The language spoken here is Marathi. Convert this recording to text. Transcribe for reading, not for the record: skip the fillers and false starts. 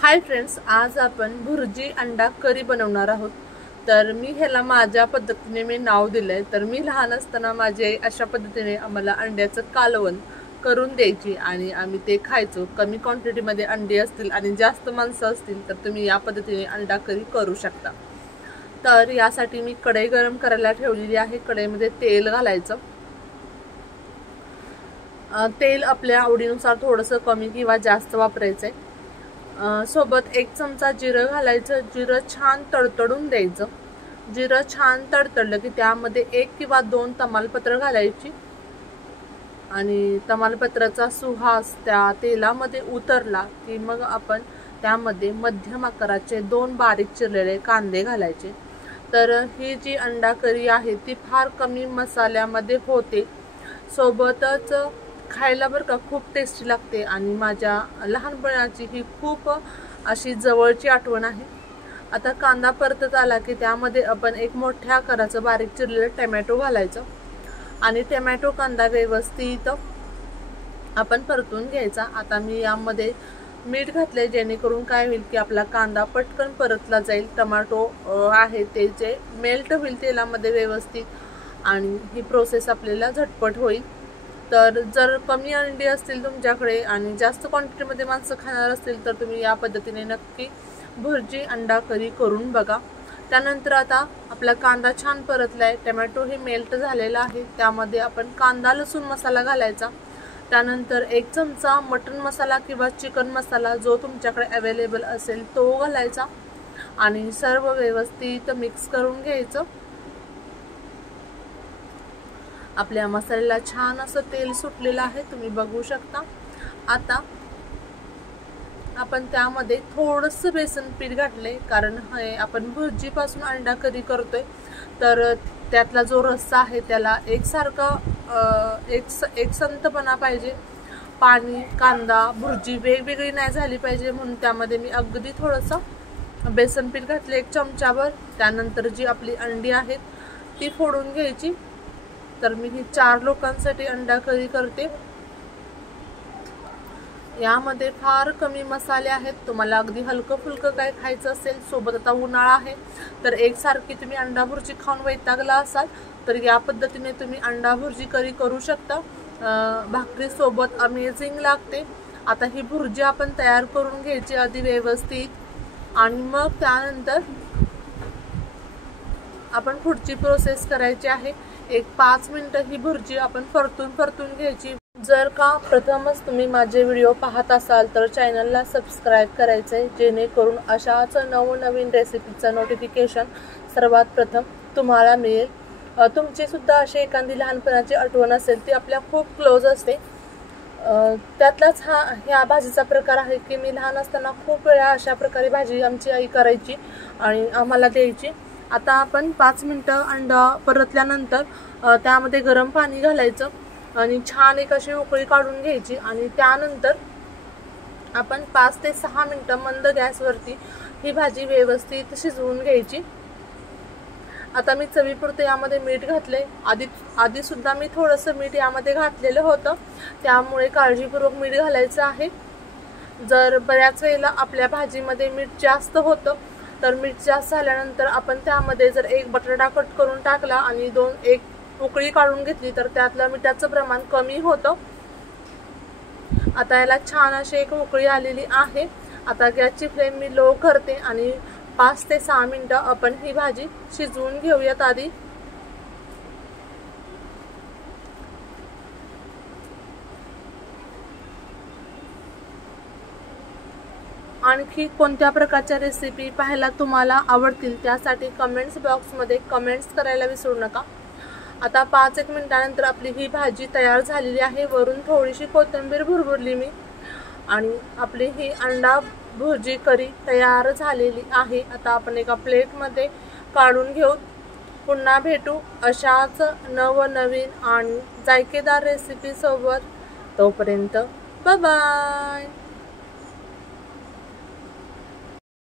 हाय फ्रेंड्स, आज आपण भुर्जी अंडा करी बनवणार आहोत। तर मी ह्याला माझ्या पद्धतीने मी नाव दिलंय। तर मी लहान असताना माझी आई अशा पद्धतीने आम्हाला अंड्याचं कालवण करून द्यायची आणि आम्ही ते खायचो। कमी क्वांटिटी मध्ये अंडी असतील आणि जास्त माणसं असतील तर तुम्ही या पद्धतीने अंडा करी करू शकता। तर यासाठी मी कढई गरम करायला ठेवलेली आहे। कढईमध्ये तेल घालायचं। तेल आपल्या आवडीनुसार थोडंसं कमी किंवा जास्त वापरायचंय। सोबत 1 चमचा जिरं घालायचं। जिरं छान तडतडून द्यायचं। जिरं छान तडतडलं की त्यामध्ये 1 किंवा 2 तमालपत्र घालायची आणि तमालपत्राचा सुवास त्या तेलामध्ये उतरला की मग आपण त्यामध्ये मध्यम आकाराचे 2 बारीक चिरलेले कांदे घालायचे। तर ही जी अंडा करी आहे ती फार कमी मसाल्यामध्ये होते, सोबतच खायला बरं का खूप टेस्टी लागते आणि माझ्या लहानपणाची ही खूप अशी जवळची आठवण आहे। आता कांदा परतत आला की त्यामध्ये आपण एक मोठ्या आकाराचं बारीक चिरलेलं टोमॅटो घालायचं आणि टोमॅटो कांदा व्यवस्थित आपण परतून घ्यायचा। आता मी यामध्ये मीठ घातले जेणेकरून काय होईल की आपला कांदा पटकन परतला जाईल। टोमॅटो आहे ते जे मेल्ट होईल तेलामध्ये व्यवस्थित आणि ही प्रोसेस आपल्याला झटपट होईल। तर जर कमी अंडी असतील तुमच्याकडे आणि जास्त क्वांटिटीमध्ये माणसं खाणार असतील तर तुम्ही या पद्धतीने नक्की भुर्जी अंडा करी करून बघा। त्यानंतर आता आपला कांदा छान परतलाय, टोमॅटो हे मेल्ट झालेला आहे। त्यामध्ये आपण कांदा लसूण मसाला घालायचा। त्यानंतर 1 चमचा मटन मसाला किंवा चिकन मसाला जो तुमच्याकडे अवेलेबल असेल तो घालायचा आणि सर्व व्यवस्थित मिक्स करून घ्यायचं। आपल्या मसाल्याला छान असं तेल सुटलेलं आहे, तुम्ही बघू शकता। आता आपण त्यामध्ये थोडंसं बेसन पीठ घातले, कारण हे आपण भुर्जी पासून अंडा करी करतोय तर त्यातला जो रस्सा आहे त्याला एकसारखं एकसंतपणा पाहिजे। पाणी कांदा भुर्जी वेगवेगळी नाही झाली पाहिजे, म्हणून त्यामध्ये मी अगदी थोडंसं बेसन पीठ घातले 1 चमचाभर। त्यानंतर जी आपली अंडी आहेत ती फोडून घ्यायची। तर मी ही 4 लोकांसाठी अंडा करी करते। यामध्ये फार कमी मसाले आहेत। तुम्हाला अगदी हलकं फुलकं काय खायचं असेल, सोबत आता उन्हाळा आहे तर एकसारखी तुम्ही अंडा भुर्जी खाऊन वैतागला असाल तर या पद्धतीने तुम्ही अंडा भुर्जी करी करू शकता। भाकरी सोबत अमेझिंग लागते। आता ही भुर्जी आपण तयार करून घ्यायची आधी व्यवस्थित आणि मग त्यानंतर आपण पुढची प्रोसेस करायची आहे। एक 5 मिनिटं ही भुर्जी आपण परतून घ्यायची। जर का प्रथमच तुम्ही माझे व्हिडिओ पाहत असाल तर चॅनलला सबस्क्राइब करायचे, जेणेकरून अशाच नवनवीन रेसिपीचं नोटिफिकेशन सर्वात प्रथम तुम्हाला मिळेल। तुमची सुद्धा अशी एखादी लहानपणाची आठवण असेल ती आपल्या खूप क्लोज असते। त्यातलाच ह्या भाजीचा प्रकार आहे की मी लहान असताना खूप वेळा अशा प्रकारे भाजी आमची आई करायची आणि आम्हाला द्यायची। आता आपण 5 मिनिटं अंडा परतल्यानंतर त्यामध्ये गरम पाणी घालायचं आणि छान एक अशी उकळी काढून घ्यायची आणि त्यानंतर आपण 5 ते 6 मिनिटं मंद गॅसवरती ही भाजी व्यवस्थित शिजवून घ्यायची। आता मी चवीपुरते यामध्ये मीठ घातले। आधी सुद्धा मी थोडंसं मीठ यामध्ये घातलेलं होतं, त्यामुळे काळजीपूर्वक मीठ घालायचं आहे। जर बऱ्याच वेळेला आपल्या भाजीमध्ये मीठ जास्त होतं तर मीठ जास्त झाल्यानंतर आपण त्यामध्ये जर 1 बटाटा कट करून टाकला आणि 1 उकळी काढून घेतली तर त्यातलं मिठाचं प्रमाण कमी होतं। आता याला छान अशी एक उकळी आलेली आहे। आता गॅसची फ्लेम मी लो करते आणि 5 ते 6 मिनिटं आपण ही भाजी शिजवून घेऊयात आधी। आणखी कोणत्या प्रकारच्या रेसिपी पाहायला तुम्हाला आवडतील त्यासाठी कमेंट्स बॉक्समध्ये कमेंट्स करायला विसरू नका। आता 5-1 मिनिटानंतर आपली ही भाजी तयार झालेली आहे। वरून थोडीशी कोथिंबीर भुरभुरली मी आणि आपली ही अंडा भुर्जी करी तयार झालेली आहे। आता आपण एका प्लेटमध्ये काढून घेऊ। पुन्हा भेटू अशाच नवनवीन आणि जायकेदार रेसिपी सोबत। तोपर्यंत बाय बाय।